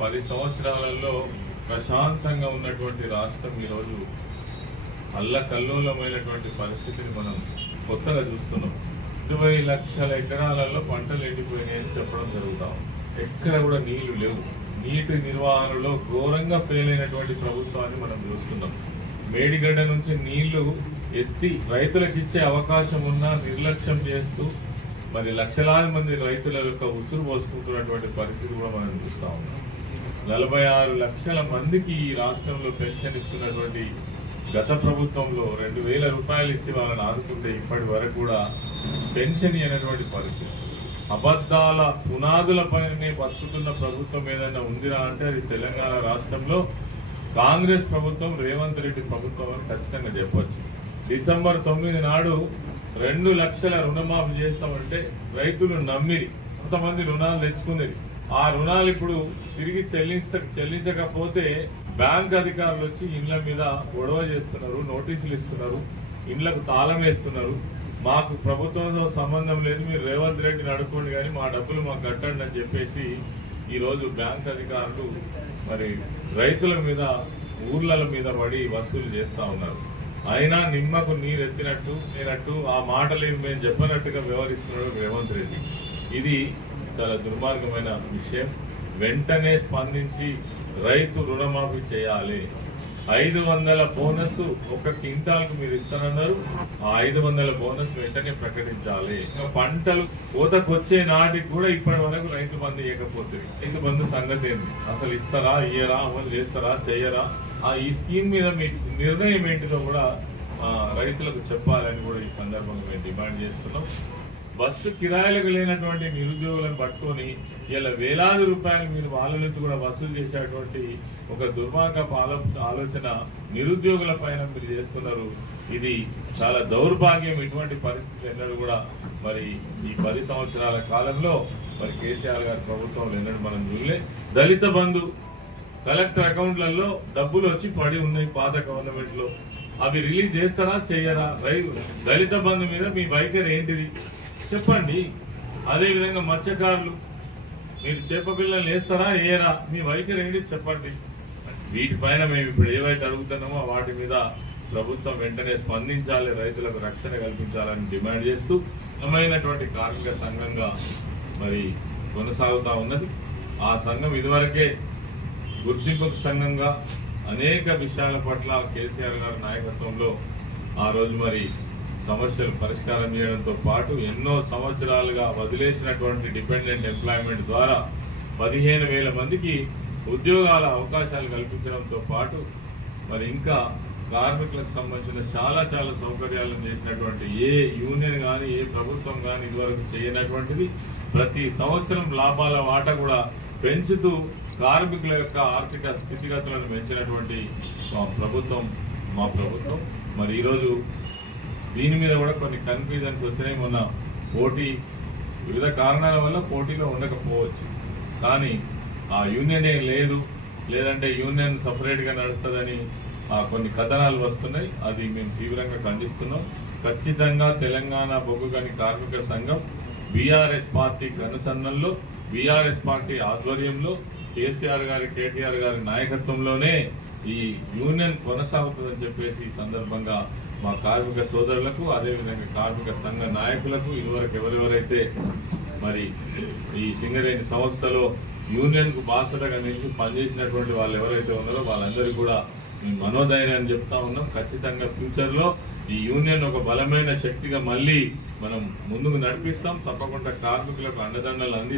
పది సంవత్సరాలలో ప్రశాంతంగా ఉన్నటువంటి రాష్ట్రం ఈరోజు అల్లకల్లోలమైనటువంటి పరిస్థితిని మనం కొత్తగా చూస్తున్నాం. ఇరవై లక్షల ఎకరాలలో పంటలు ఎండిపోయినాయని చెప్పడం జరుగుతాం ఎక్కడ కూడా నీళ్ళు లేవు. నీటి నిర్వహణలో ఘోరంగా ఫెయిల్ అయినటువంటి ప్రభుత్వాన్ని మనం చూస్తున్నాం. మేడిగడ్డ నుంచి నీళ్ళు ఎత్తి రైతులకు ఇచ్చే అవకాశం ఉన్నా నిర్లక్ష్యం చేస్తూ మరి లక్షలాది మంది రైతుల యొక్క ఉసురు పోసుకుంటున్నటువంటి పరిస్థితి కూడా మనం చూస్తూ ఉన్నాం. నలభై ఆరు లక్షల మందికి ఈ రాష్ట్రంలో పెన్షన్ ఇస్తున్నటువంటి గత ప్రభుత్వంలో రెండు వేల రూపాయలు ఇచ్చి వాళ్ళని ఆదుకుంటే ఇప్పటి వరకు కూడా పెన్షన్ అనేటువంటి పరిస్థితి. అబద్ధాల పునాదుల పైననే బతుకుతున్న ప్రభుత్వం ఏదైనా ఉందిరా అంటే అది తెలంగాణ రాష్ట్రంలో కాంగ్రెస్ ప్రభుత్వం రేవంత్ రెడ్డి ప్రభుత్వం అని ఖచ్చితంగా చెప్పొచ్చు. డిసెంబర్ తొమ్మిది నాడు రెండు లక్షల రుణమాఫీ చేస్తామంటే రైతులు నమ్మిరి. కొంతమంది రుణాలు తెచ్చుకునేది. ఆ రుణాలు ఇప్పుడు తిరిగి చెల్లించ చెల్లించకపోతే బ్యాంక్ అధికారులు వచ్చి ఇండ్ల మీద గొడవ చేస్తున్నారు నోటీసులు ఇస్తున్నారు ఇండ్లకు తాళం వేస్తున్నారు. మాకు ప్రభుత్వంతో సంబంధం లేదు మీరు రేవంత్ రెడ్డిని అడుక్కోండి కానీ మా డబ్బులు మాకు కట్టండి అని చెప్పేసి ఈరోజు బ్యాంక్ అధికారులు మరి రైతుల మీద ఊర్ల మీద పడి వసూలు చేస్తా ఉన్నారు. అయినా నిమ్మకు నీరు ఎత్తినట్టు నేనట్టు ఆ మాటలు మేము చెప్పనట్టుగా వ్యవహరిస్తున్నాడు రేవంత్ రెడ్డి. ఇది చాలా దుర్మార్గమైన విషయం. వెంటనే స్పందించి రైతు రుణమాఫీ చేయాలి. ఐదు వందల బోనస్ ఒక క్వింటాల్కు మీరు ఇస్తానన్నారు. ఆ ఐదు వందల బోనస్ వెంటనే ప్రకటించాలి. ఇంకా పంటలు కోతకొచ్చే నాటికి కూడా ఇప్పటి వరకు రైతు బంధు ఇవ్వకపోతే రైతు బంధు సంగతి ఏంది? అసలు ఇస్తారా ఇయ్యరా అమలు చేస్తారా చేయరా? ఆ ఈ స్కీమ్ మీద మీ నిర్ణయం ఏంటిదో కూడా రైతులకు చెప్పాలని కూడా ఈ సందర్భంగా మేము డిమాండ్ చేస్తున్నాం. బస్సు కిరాయిలకు లేనటువంటి నిరుద్యోగులను పట్టుకొని ఇలా వేలాది రూపాయలు మీరు వాళ్ళ నుంచి కూడా వసూలు చేసేటువంటి ఒక దుర్మార్గపు ఆలోచన నిరుద్యోగుల పైన మీరు చేస్తున్నారు. ఇది చాలా దౌర్భాగ్యం ఇటువంటి పరిస్థితి ఎన్నడూ కూడా మరి ఈ పది సంవత్సరాల కాలంలో మరి కేసీఆర్ గారి ప్రభుత్వం ఎన్నడూ మనం చూడలే. దళిత బంధు కలెక్టర్ అకౌంట్లలో డబ్బులు వచ్చి పడి ఉన్నాయి పాత గవర్నమెంట్లో. అవి రిలీజ్ చేస్తారా చేయరా? రైతు దళిత బంధు మీద మీ వైఖరి ఏంటిది? చెప్పండి. అదేవిధంగా మత్స్యకారులు మీరు చేప పిల్లలు వేస్తారా ఏరా మీ వైఖరి ఏంటి? చెప్పండి. వీటిపైన మేము ఇప్పుడు ఏవైతే అడుగుతున్నామో వాటి మీద ప్రభుత్వం వెంటనే స్పందించాలి రైతులకు రక్షణ కల్పించాలని డిమాండ్ చేస్తూ బలమైనటువంటి కార్మిక సంఘంగా మరి కొనసాగుతా ఉన్నది. ఆ సంఘం ఇదివరకే గుర్తింపు సంఘంగా అనేక విషయాల పట్ల కేసీఆర్ గారి నాయకత్వంలో ఆ రోజు మరి సమస్యలు పరిష్కారం చేయడంతో పాటు ఎన్నో సంవత్సరాలుగా వదిలేసినటువంటి డిపెండెంట్ ఎంప్లాయ్మెంట్ ద్వారా పదిహేను వేల మందికి ఉద్యోగాల అవకాశాలు కల్పించడంతో పాటు మరి ఇంకా కార్మికులకు సంబంధించిన చాలా చాలా సౌకర్యాలను చేసినటువంటి ఏ యూనియన్ కానీ ఏ ప్రభుత్వం కానీ ఇదివరకు చేయనటువంటిది ప్రతి సంవత్సరం లాభాల వాటా కూడా పెంచుతూ కార్మికుల యొక్క ఆర్థిక స్థితిగతులను పెంచినటువంటి మా ప్రభుత్వం మా ప్రభుత్వం. మరి ఈరోజు దీని మీద కూడా కొన్ని కన్ఫ్యూజన్స్ వచ్చినాయి మొన్న పోటీ. వివిధ కారణాల వల్ల పోటీలో ఉండకపోవచ్చు. కానీ ఆ యూనియన్ ఏం లేదు. లేదంటే యూనియన్ సపరేట్గా నడుస్తుందని ఆ కొన్ని కథనాలు వస్తున్నాయి. అది మేము తీవ్రంగా ఖండిస్తున్నాం. ఖచ్చితంగా తెలంగాణ బొగ్గుగని కార్మిక సంఘం బీఆర్ఎస్ పార్టీ కనుసన్నల్లో బీఆర్ఎస్ పార్టీ ఆధ్వర్యంలో కేసీఆర్ గారి కేటీఆర్ గారి నాయకత్వంలోనే ఈ యూనియన్ కొనసాగుతుందని చెప్పేసి ఈ సందర్భంగా మా కార్మిక సోదరులకు అదేవిధంగా కార్మిక సంఘ నాయకులకు ఇదివరకు ఎవరెవరైతే మరి ఈ సింగరేణి సంస్థలో యూనియన్కు బాసటగా నిలిచి పనిచేసినటువంటి వాళ్ళు ఎవరైతే ఉన్నారో వాళ్ళందరూ కూడా మేము మనోధైర్యాన్ని చెప్తా ఉన్నాం. ఖచ్చితంగా ఫ్యూచర్లో ఈ యూనియన్ ఒక బలమైన శక్తిగా మళ్ళీ మనం ముందుకు నడిపిస్తాం. తప్పకుండా కార్మికులకు అండదండలు అందిస్తాం.